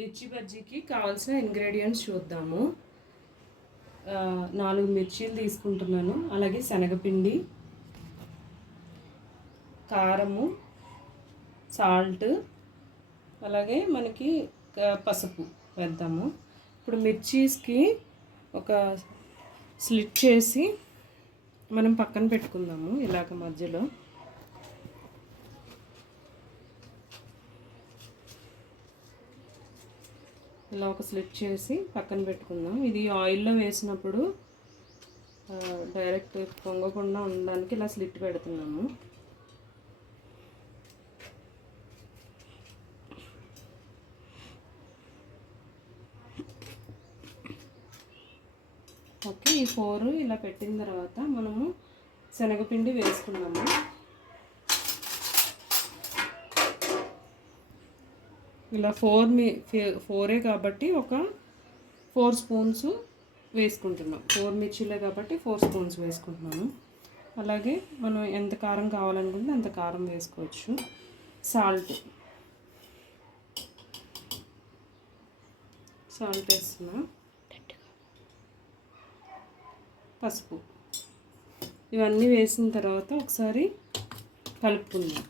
మిర్చి బజ్జీకి కావాల్సిన ఇంగ్రీడియంట్స్ చూద్దాము. 4 మిర్చీలు తీసుకుంటున్నాను. అలాగే శనగపిండి, కారము, సాల్ట్, అలాగే మనకి పసుపు వేద్దాము. ఇప్పుడు మిర్చీస్కి ఒక స్లిట్ చేసి మనం పక్కన పెట్టుకుందాము. ఇలాగ మధ్యలో ఇలా ఒక స్లిట్ చేసి పక్కన పెట్టుకుందాం. ఇది ఆయిల్లో వేసినప్పుడు డైరెక్ట్ పొంగకుండా ఉండడానికి ఇలా స్లిట్ పెడుతున్నాము. ఓకే, ఈ 4 ఇలా పెట్టిన తర్వాత మనము శనగపిండి వేసుకున్నాము. ఇలా 4 కాబట్టి ఒక 4 స్పూన్స్ వేసుకుంటున్నాం. 4 మిర్చీలే కాబట్టి 4 స్పూన్స్ వేసుకుంటున్నాను. అలాగే మనం ఎంత కారం కావాలనుకుంటే అంత కారం వేసుకోవచ్చు. సాల్ట్ వేస్తున్నా. పసుపు ఇవన్నీ వేసిన తర్వాత ఒకసారి కలుపుకుందాం.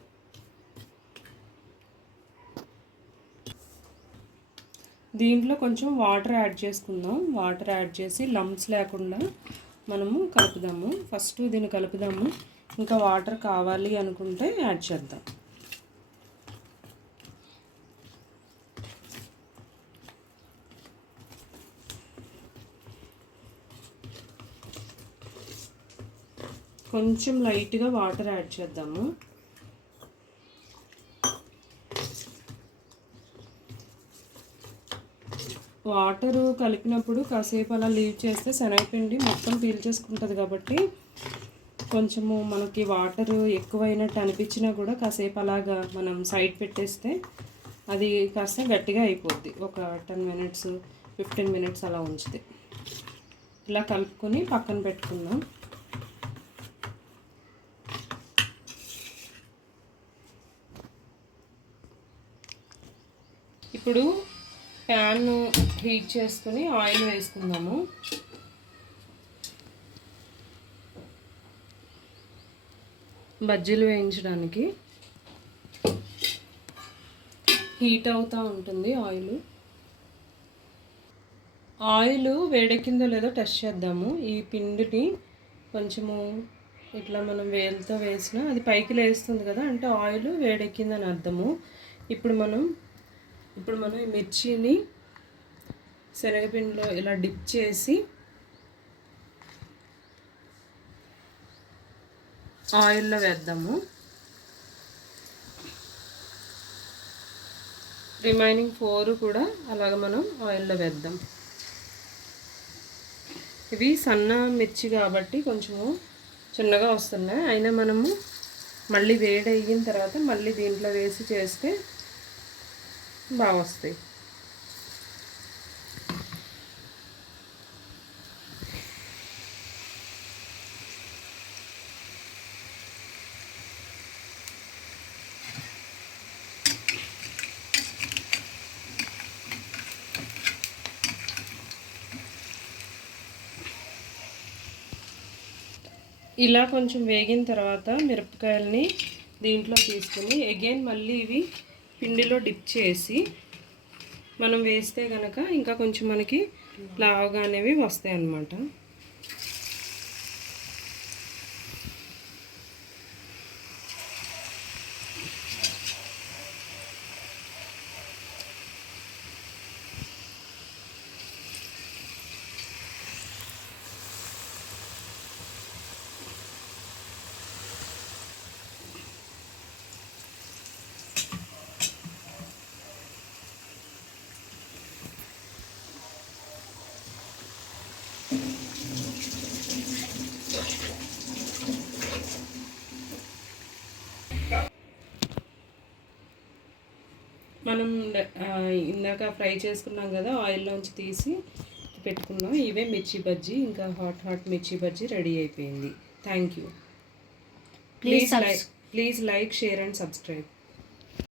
దీంట్లో కొంచెం వాటర్ యాడ్ చేసుకుందాం. వాటర్ యాడ్ చేసి లంప్స్ లేకుండా మనము కలుపుదాము. ఫస్ట్ దీన్ని కలుపుదాము. ఇంకా వాటర్ కావాలి అనుకుంటే యాడ్ చేద్దాం. కొంచెం లైట్గా వాటర్ యాడ్ చేద్దాము. వాటరు కలిపినప్పుడు కాసేపు అలా లీవ్ చేస్తే శనగపిండి మొత్తం పీల్చేసుకుంటుంది కాబట్టి కొంచెము మనకి వాటరు ఎక్కువైనట్టు అనిపించినా కూడా కాసేపు అలాగా మనం సైడ్ పెట్టేస్తే అది కాస్త గట్టిగా అయిపోద్ది. ఒక 10 మినిట్స్ 15 మినిట్స్ అలా ఉంచితే ఇలా కలుపుకొని పక్కన పెట్టుకుందాం. ఇప్పుడు ప్యాన్ హీట్ చేసుకుని ఆయిల్ వేసుకుందాము. బజ్జీలు వేయించడానికి హీట్ అవుతూ ఉంటుంది ఆయిల్ వేడెక్కిందో లేదో టెస్ట్ చేద్దాము. ఈ పిండిని కొంచెము ఇట్లా మనం వేలుతో వేసినా అది పైకి లేస్తుంది కదా, అంటే ఆయిల్ వేడెక్కిందని అర్థము. ఇప్పుడు మనం ఈ మిర్చిని శనగపిండిలో ఇలా డిప్ చేసి ఆయిల్లో వేద్దాము. రిమైనింగ్ 4 కూడా అలాగ మనం ఆయిల్లో వేద్దాం. ఇవి సన్న మిర్చి కాబట్టి కొంచెము చిన్నగా వస్తున్నాయి. అయినా మనము మళ్ళీ వేడి అయిన తర్వాత మళ్ళీ దీంట్లో వేసి చేస్తే బాగా వస్తాయి. ఇలా కొంచెం వేగిన తర్వాత మిరపకాయలని దీంట్లో తీసుకుని అగైన్ మళ్ళీ ఇవి పిండిలో డిప్ చేసి మనం వేస్తే కనుక ఇంకా కొంచెం మనకి లావుగా అనేవి వస్తాయి అన్నమాట. మనం ఇందాక ఫ్రై చేసుకున్నాం కదా, ఆయిల్లోంచి తీసి పెట్టుకున్నాం. ఇవే మిర్చి బజ్జీ. ఇంకా హాట్ మిర్చి బజ్జీ రెడీ అయిపోయింది. Thank you. Please like, share and subscribe.